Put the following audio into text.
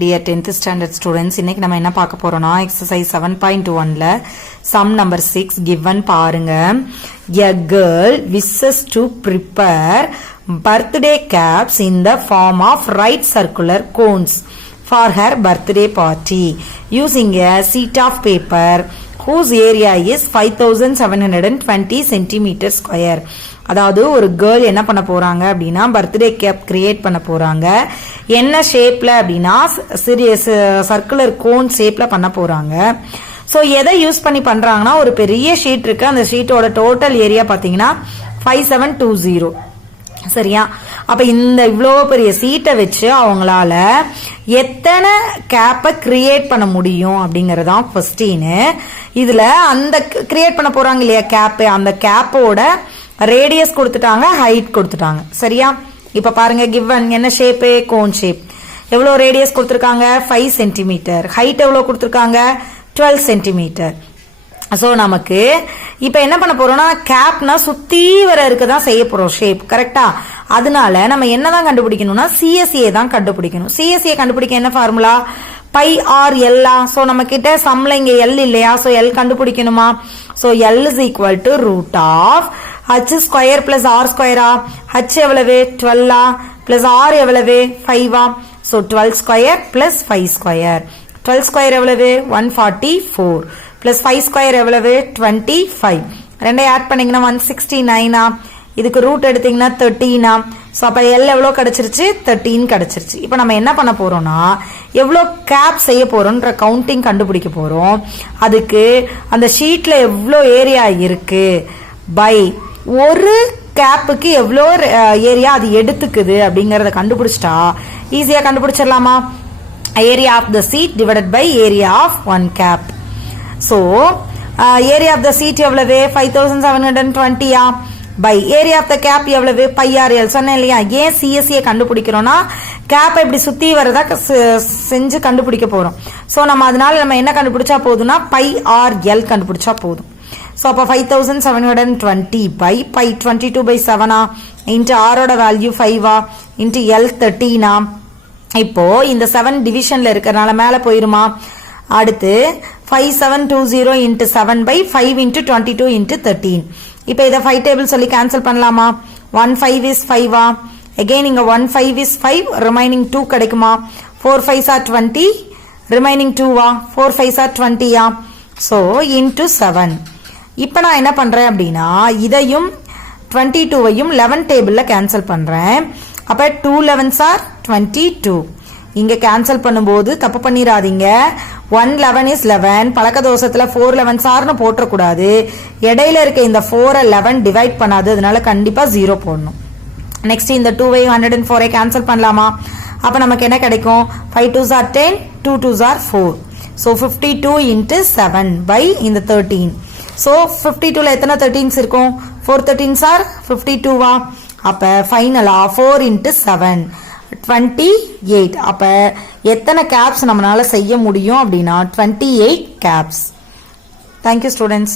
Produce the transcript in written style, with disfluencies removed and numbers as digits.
Dear 10th standard students, இன்னைக்கு நம்ம என்ன பார்க்க போறோம்னா exercise 7.1ல sum number 6 given பாருங்க. A girl wishes to prepare birthday caps in the form of right circular cones for her birthday party using a sheet of paper whose area is 5720 centimeter square. அதாவது ஒரு girl என்ன பண்ண போறாங்க அப்படின்னா birthday gap create பண்ண போறாங்க. என்ன ஷேப்ல அப்படின்னா சர்க்குலர் கோன் ஷேப்ல பண்ண போறாங்க. ஸோ எதை யூஸ் பண்ணி பண்றாங்கன்னா ஒரு பெரிய ஷீட் இருக்கு. அந்த ஷீட்டோட டோட்டல் ஏரியா பாத்தீங்கன்னா 5720. சரியா? அப்ப இந்த இவ்வளோ பெரிய சீட்டை வச்சு அவங்களால எத்தனை கேப்பை கிரியேட் பண்ண முடியும் அப்படிங்கறதான் கொஸ்டின். இதுல அந்த கிரியேட் பண்ண போறாங்க இல்லையா கேப், அந்த கேப்போட ரேடியஸ் கொடுத்துட்டாங்க, ஹைட் கொடுத்துட்டாங்க. சரியா? இப்ப பாருங்க கிவன் என்ன ஷேப்பு, கோன் ஷேப். எவ்வளவு ரேடியஸ் கொடுத்துருக்காங்க 5 சென்டிமீட்டர், ஹைட் எவ்வளவு கொடுத்துருக்காங்க 12 சென்டிமீட்டர். சோ நமக்கு இப்ப என்ன பண்ண போறோம்னா கேப்னா சுத்தி வர இருக்கதான் செய்ய போறோம் ஷேப். கரெக்டா? அதனால நம்ம என்னதான் கண்டுபிடிக்கணும்னா சிஎஸ்ஏ தான் கண்டுபிடிக்கணும். சிஎஸ்ஏ கண்டுபிடிக்க என்ன ஃபார்முலா, பை ஆர் எல்லா. சோ நம்ம கிட்ட சம்ல இங்க எல் இல்லையா, சோ எல் கண்டுபிடிக்கணுமா. So L is equal to root of h square plus r ஸ்கொயரா. h எவ்வளவு 12 பிளஸ் ஆர் எவ்வளவு 5. So 12 square plus 5 square. 12 square எவ்வளவு 144 பிளஸ் 5 ஸ்கொயர் எவ்வளவு 25. ரெண்டை ஆட் பண்ணீங்கன்னா 169. இதுக்கு ரூட் எடுத்தீங்கன்னா 13. ஸோ அப்போ எல் எவ்வளோ கிடைச்சிருச்சு 13 கிடைச்சிருச்சு. இப்போ நம்ம என்ன பண்ண போறோம்னா எவ்வளோ கேப் செய்ய போறோம்ன்ற கவுண்டிங் கண்டுபிடிக்க போறோம். அதுக்கு அந்த ஷீட்ல எவ்வளோ ஏரியா இருக்கு பை ஒரு கேப்புக்கு எவ்வளோ ஏரியா அது எடுத்துக்குது அப்படிங்கறத கண்டுபிடிச்சிட்டா ஈஸியா கண்டுபிடிச்சிடலாமா. Area of the sheet divided by area of one cap. So area of the sheet எவ்வளவு 5720 by area of the cap எவ்வளவு பை ஆர் எல். சொன்னேன் இல்லையா, ஏன் சிஎஸ்சியை கண்டுபிடிக்கிறோம்னா கேப்பை இப்படி சுத்தி வரதா செஞ்சு கண்டுபிடிக்க போறோம். ஸோ நம்ம அதனால நம்ம என்ன கண்டுபிடிச்சா போதும்னா பை ஆர் எல் கண்டுபிடிச்சா போதும். ஸோ அப்போ 5720 பை பை 22/7 இன்ட்டு ஆரோட வேல்யூ 5 இன்ட்டு எல் 13. இப்போ இந்த 7 டிவிஷன்ல இருக்கிறனால மேல போயிருமா. அடுத்து 5720 இன்ட்டு 7 பை 5 இன்ட்டு 22 இன்ட்டு 13. இப்போ இதை 5 டேபிள் சொல்லி கேன்சல் பண்ணலாமா. 1 5 is 5. அகைன் இங்க 1 5 is 5, ரிமைனிங் 2 கிடைக்குமா. 4 5s are 20, remaining 2 4 5s are 20. So into 7. இப்போ நான் என்ன பண்றேன் அப்படின்னா இதையும் 22வையும் 11 டேபிள்ல கேன்சல் பண்றேன். அப்ப 2 11s are 22. இங்க கேன்சல் பண்ணும்போது தப்பு பண்ணிடாதீங்க. 1 11 is 11. பழக்க தோஷத்துல 4 11s are போட்டக்கூடாது. இடையில இருக்க இந்த 4 11 டிவைட் பண்ணாது, அதனால கண்டிப்பா 0 போடணும். நெக்ஸ்ட் இந்த 2 104 கேன்சல் பண்ணலாமா. அப்ப நமக்கு என்ன கிடைக்கும் 5 2s are 10, 2 2s are 4. So 52 into 7 by இந்த 13. So 52ல எத்தனை 13s இருக்கும் 4 13s are 52. அப்ப ஃபைனலா 4 into 7 28. அப்ப எத்தனை கேப்ஸ் நம்மளால செய்ய முடியும் அப்படின்னா 28 கேப்ஸ். Thank you students.